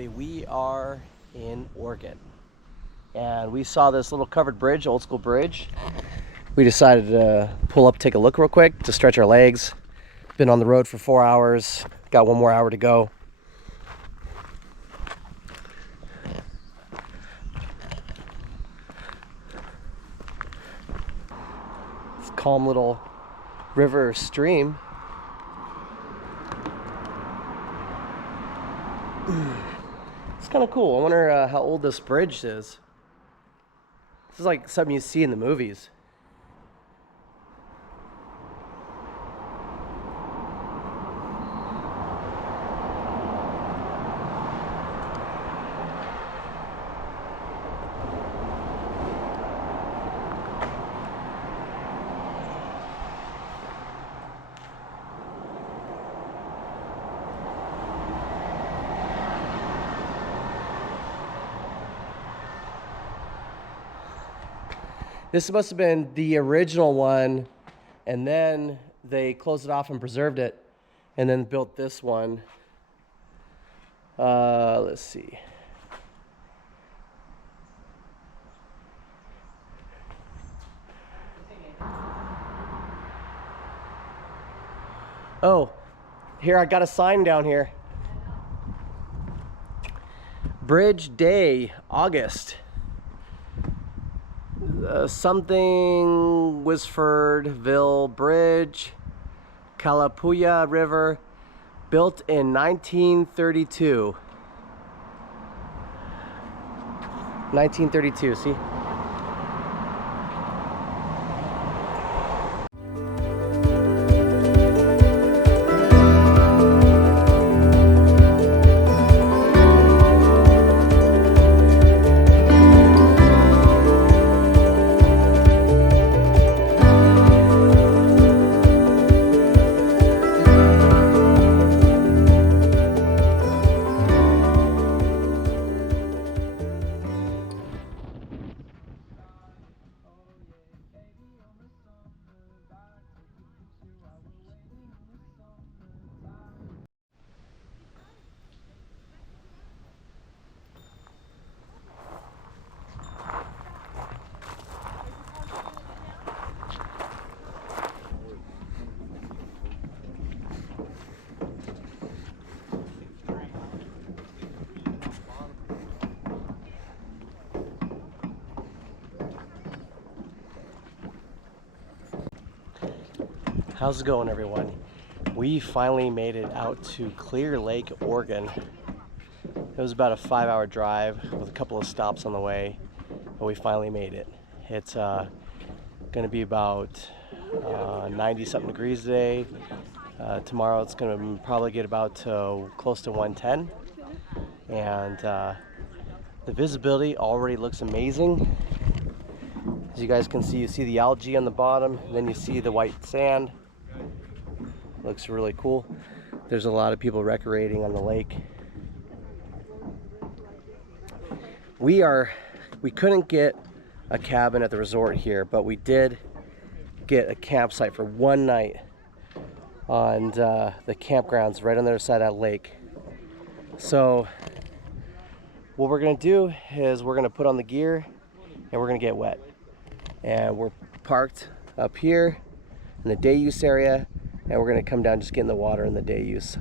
everybody, we are in Oregon and we saw this little covered bridge, old school bridge. We decided to pull up, take a look real quick to stretch our legs. Been on the road for 4 hours, got 1 more hour to go. It's a calm little river or stream. It's kind of cool. I wonder how old this bridge is. This is like something you see in the movies. This must have been the original one, and then they closed it off and preserved it, and then built this one. Let's see. Oh, here, I got a sign down here. Bridge Day, August. Something Whisfordville Bridge, Kalapuya River, built in 1932. 1932, see? How's it going, everyone? We finally made it out to Clear Lake, Oregon. It was about a 5-hour drive with a couple of stops on the way, but we finally made it. It's going to be about 90-something degrees today. Tomorrow it's going to probably get about close to 110. And the visibility already looks amazing. As you guys can see, you see the algae on the bottom, and then you see the white sand. Looks really cool. There's a lot of people recreating on the lake. We couldn't get a cabin at the resort here, but we did get a campsite for one night on the campgrounds right on the other side of that lake. So what we're gonna do is we're gonna put on the gear and we're gonna get wet. And we're parked up here in the day use area, and we're gonna come down, just get in the water in the day use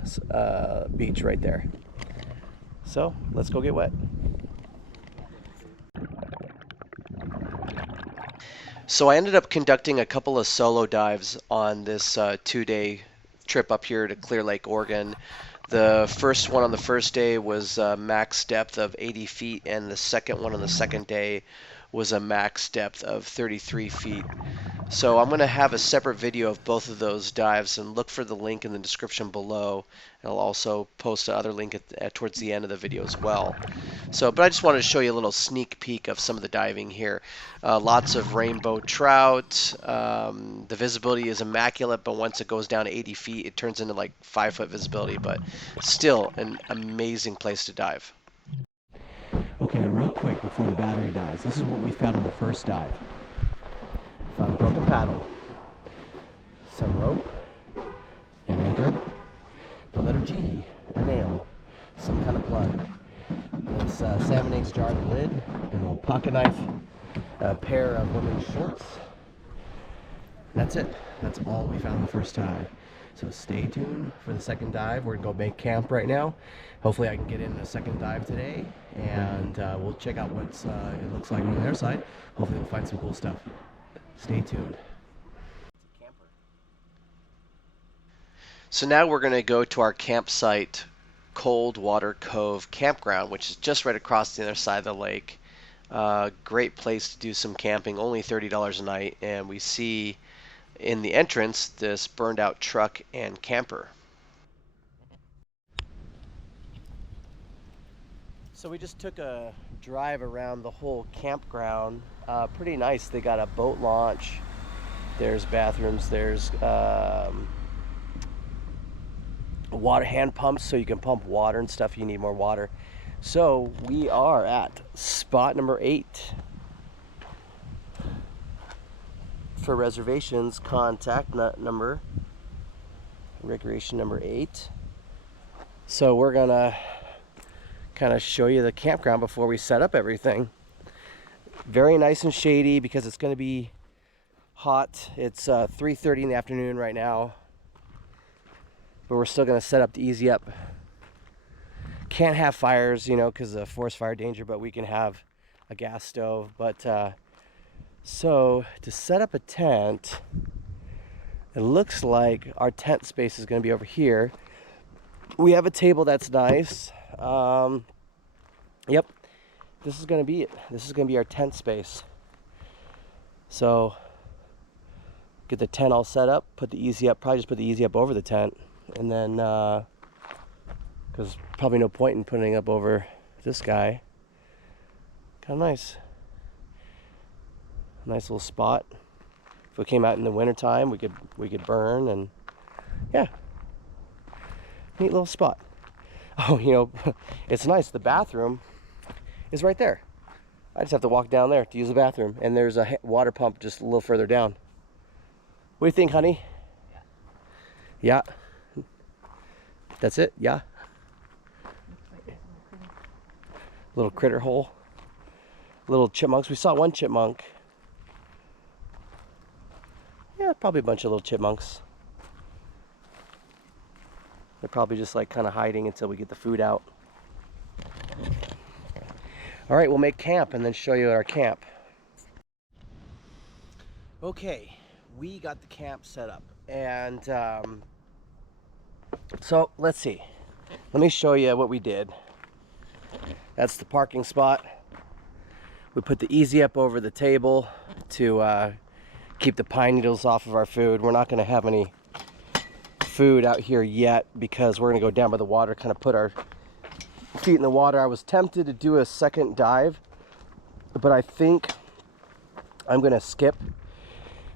beach right there. So let's go get wet. So I ended up conducting a couple of solo dives on this 2-day trip up here to Clear Lake, Oregon. The first one on the first day was a max depth of 80 feet, and the second one on the second day was a max depth of 33 feet. So I'm going to have a separate video of both of those dives, and look for the link in the description below. And I'll also post another link towards the end of the video as well. But I just wanted to show you a little sneak peek of some of the diving here. Lots of rainbow trout. The visibility is immaculate, but once it goes down to 80 feet, it turns into like 5-foot visibility, but still an amazing place to dive. Okay, real quick before the battery dies, this is what we found on the first dive. Found a broken paddle, some rope, and anchor, the letter G, a nail, some kind of plug. this salmon eggs jar, the lid, an old pocket knife, a pair of women's shorts. That's it. That's all we found the first time. So stay tuned for the second dive. We're gonna go make camp right now. Hopefully I can get in a second dive today, and we'll check out what it looks like on their side. Hopefully we'll find some cool stuff. Stay tuned. So now we're gonna go to our campsite, Coldwater Cove Campground, which is just right across the other side of the lake. Great place to do some camping, only $30 a night, and we see in the entrance this burned out truck and camper. So we just took a drive around the whole campground. Pretty nice. They got a boat launch. There's bathrooms. There's water hand pumps so you can pump water and stuff if you need more water. So we are at spot number 8. For reservations, contact number recreation number 8. So we're gonna kind of show you the campground before we set up everything. Very nice and shady because it's going to be hot. It's 3:30 in the afternoon right now, but we're still going to set up to easy up. Can't have fires, you know, because of forest fire danger, but we can have a gas stove. But so to set up a tent, it looks like our tent space is going to be over here. We have a table that's nice. Yep, this is going to be it. This is going to be our tent space. So get the tent all set up, put the easy up, probably just put the easy up over the tent, and then because probably no point in putting it up over this guy. Kind of nice. Nice little spot. If we came out in the wintertime, we could burn, and yeah, neat little spot. Oh, you know, it's nice. The bathroom is right there. I just have to walk down there to use the bathroom, and there's a water pump just a little further down. What do you think, honey? Yeah. That's it? Yeah. Little critter hole. Little chipmunks. We saw one chipmunk. Yeah, probably a bunch of little chipmunks. They're probably just like kind of hiding until we get the food out. All right, we'll make camp and then show you our camp. Okay, we got the camp set up, and so let's see. Let me show you what we did. That's the parking spot. We put the easy up over the table to keep the pine needles off of our food. We're not going to have any food out here yet because we're going to go down by the water, kind of put our feet in the water. I was tempted to do a second dive, but I think I'm going to skip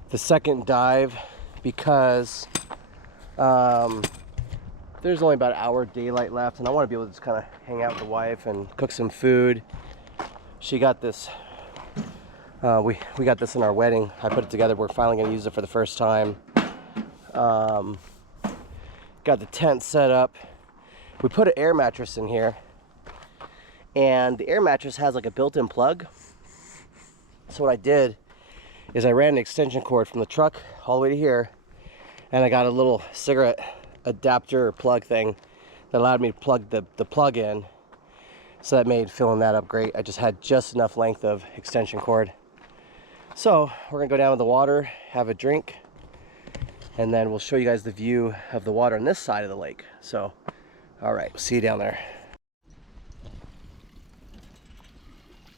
the second dive because there's only about an hour of daylight left, and I want to be able to just kind of hang out with the wife and cook some food. She got this. We got this in our wedding. I put it together. We're finally going to use it for the first time. Got the tent set up. We put an air mattress in here, and the air mattress has like a built-in plug. So what I did is I ran an extension cord from the truck all the way to here, and I got a little cigarette adapter plug thing that allowed me to plug the plug in. So that made filling that up great. I just had just enough length of extension cord. So we're gonna go down to the water, have a drink, and then we'll show you guys the view of the water on this side of the lake. So, all right, we'll see you down there.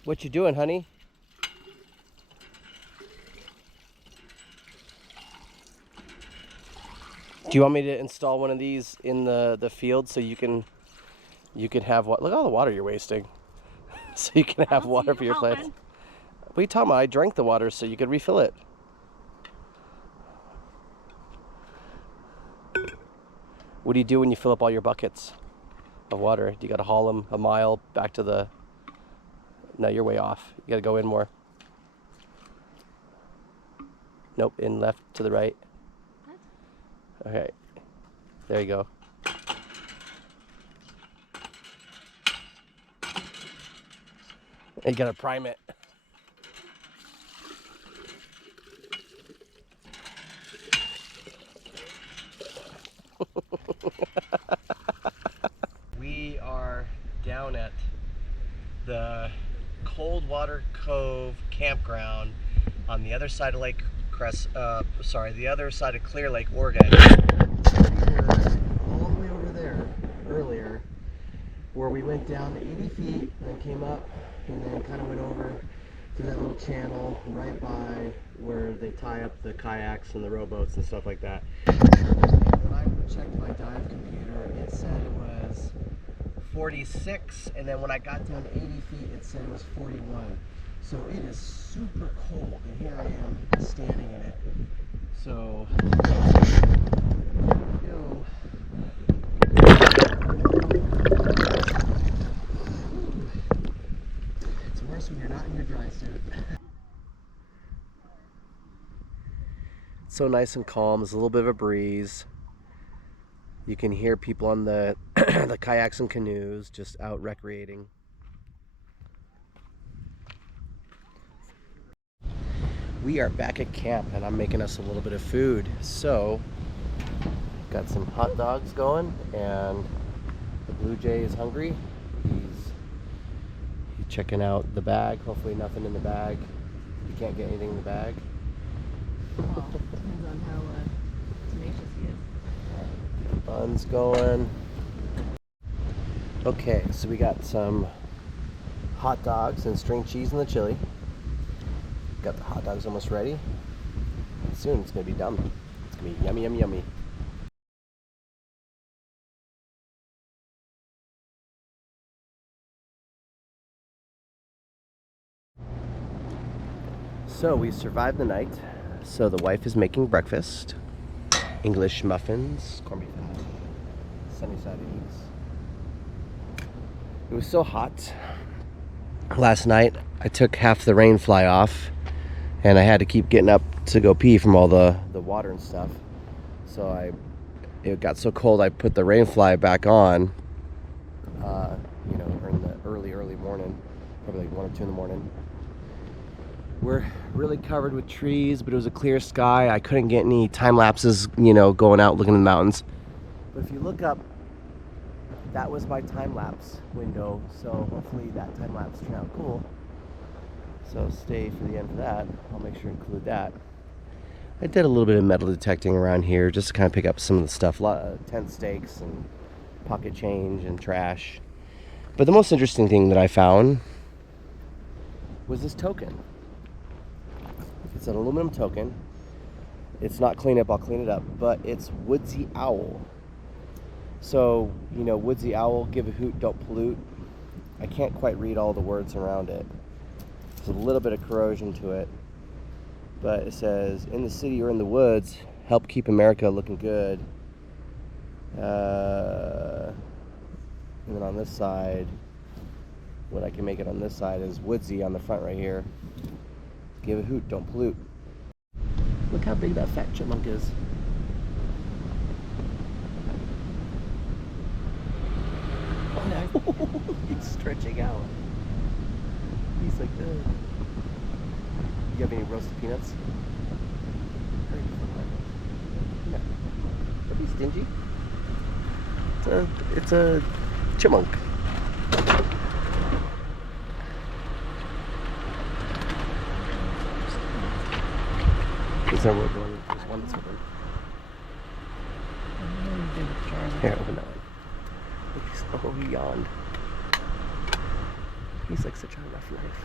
What you doing, honey? Do you want me to install one of these in the field so you can have what? Look at all the water you're wasting. So you can have water for your plants. What are you talking about? I drank the water so you could refill it. What do you do when you fill up all your buckets of water? Do you got to haul them a mile back to the... No, you're way off. You got to go in more. Nope, in left to the right. Okay, there you go. You gotta prime it. We are down at the Coldwater Cove campground on the other side of Lake the other side of Clear Lake, Oregon. We were all the way over there earlier, where we went down 80 feet and came up and then kind of went over to that little channel right by where they tie up the kayaks and the rowboats and stuff like that. When I checked my dive computer, it said it was 46, and then when I got down 80 feet, it said it was 41. So it is super cold, and here I am standing in it. So, yo. It's worse when you're not in your dry suit. It's so nice and calm. There's a little bit of a breeze. You can hear people on the the kayaks and canoes just out recreating. We are back at camp and I'm making us a little bit of food. So, got some hot dogs going and the Blue Jay is hungry. He's checking out the bag. Hopefully nothing in the bag. You can't get anything in the bag. Well, depends on how tenacious he is. Buns going. Okay, so we got some hot dogs and string cheese in the chili. Got the hot dogs almost ready. Soon it's gonna be done. It's gonna be yummy, yummy, yummy. So we survived the night. So the wife is making breakfast. English muffins, corned beef hash, sunny side eggs. It was so hot last night. I took half the rain fly off and I had to keep getting up to go pee from all the water and stuff. So it got so cold I put the rain fly back on, in the early morning, probably like 1 or 2 in the morning. We're really covered with trees, but it was a clear sky. I couldn't get any time lapses, going out looking at the mountains. But if you look up, that was my time lapse window. So hopefully that time lapse turned out cool. So stay for the end of that. I'll make sure to include that. I did a little bit of metal detecting around here just to kind of pick up some of the stuff, tent stakes and pocket change and trash. But the most interesting thing that I found was this token. It's an aluminum token. It's not clean up, I'll clean it up, but it's Woodsy Owl. So, Woodsy Owl, give a hoot, don't pollute. I can't quite read all the words around it. There's a little bit of corrosion to it. But it says, in the city or in the woods, help keep America looking good. And then on this side, what I can make it on this side is Woodsy on the front right here. Give a hoot, don't pollute. Look how big that fat chipmunk is. He's stretching out. He's like, you have any roasted peanuts? No. Don't be stingy. It's a chipmunk. There's no rope one. There's one that's open. Here, open that one. Oh, he yawned. He's like such a rough life.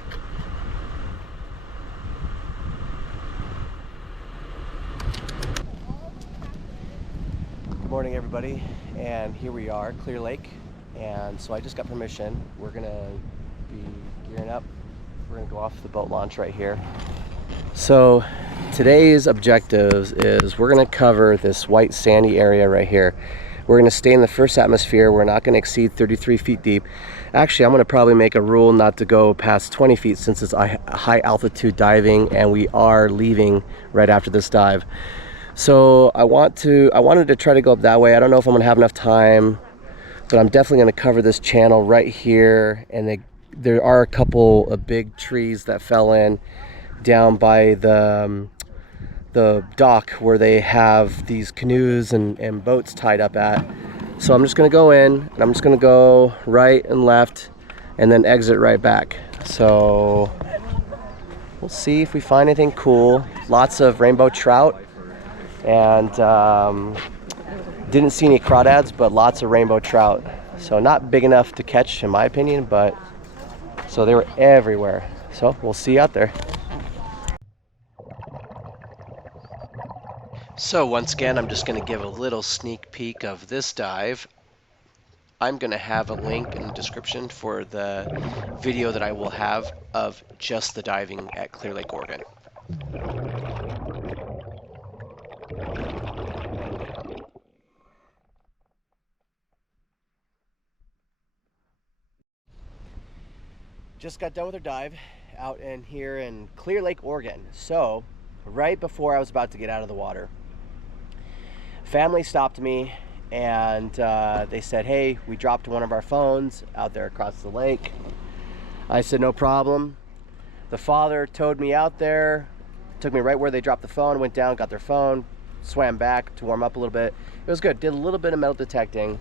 Good morning, everybody. And here we are, Clear Lake. And so I just got permission. We're gonna be gearing up. We're gonna go off the boat launch right here. So today's objectives is we're gonna cover this white sandy area right here. We're gonna stay in the first atmosphere. We're not gonna exceed 33 feet deep. Actually, I'm gonna probably make a rule not to go past 20 feet since it's high altitude diving and we are leaving right after this dive. So I wanted to try to go up that way. I don't know if I'm gonna have enough time, but I'm definitely gonna cover this channel right here and then there are a couple of big trees that fell in down by the dock where they have these canoes and boats tied up at. So I'm just gonna go in and I'm just gonna go right and left and then exit right back. So we'll see if we find anything cool. Lots of rainbow trout, and didn't see any crawdads, but lots of rainbow trout. So not big enough to catch in my opinion, but so they were everywhere. So we'll see you out there. So once again, I'm just going to give a little sneak peek of this dive. I'm going to have a link in the description for the video that I will have of just the diving at Clear Lake, Oregon. Just got done with our dive out in here in Clear Lake, Oregon. So right before I was about to get out of the water, family stopped me and they said, hey, we dropped one of our phones out there across the lake. I said, no problem. The father towed me out there, took me right where they dropped the phone, went down, got their phone, swam back to warm up a little bit. It was good. Did a little bit of metal detecting.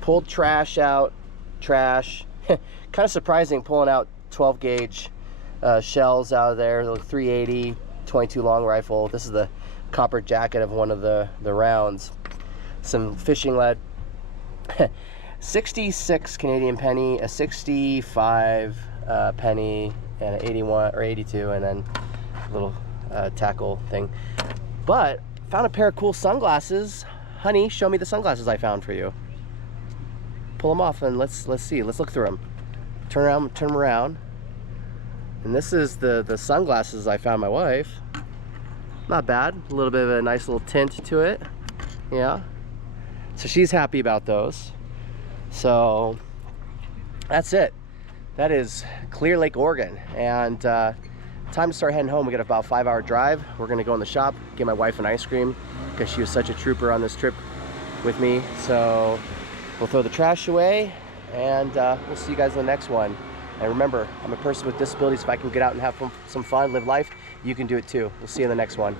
Pulled trash out. Trash. Kind of surprising pulling out 12 gauge shells out of there. The 380 22 long rifle. This is the copper jacket of one of the rounds. Some fishing lead. 66 Canadian penny, a 65 penny, and an 81 or 82, and then a little tackle thing. But found a pair of cool sunglasses. Honey, show me the sunglasses I found for you. Pull them off and let's see. Let's look through them. Turn them around. And this is the sunglasses I found my wife. Not bad. A little bit of a nice little tint to it. Yeah. So she's happy about those. So that's it. That is Clear Lake, Oregon. And time to start heading home. We got about a 5-hour drive. We're gonna go in the shop, get my wife an ice cream because she was such a trooper on this trip with me. So we'll throw the trash away and we'll see you guys in the next one. And remember, I'm a person with disabilities. If I can get out and have some fun, live life, you can do it too. We'll see you in the next one.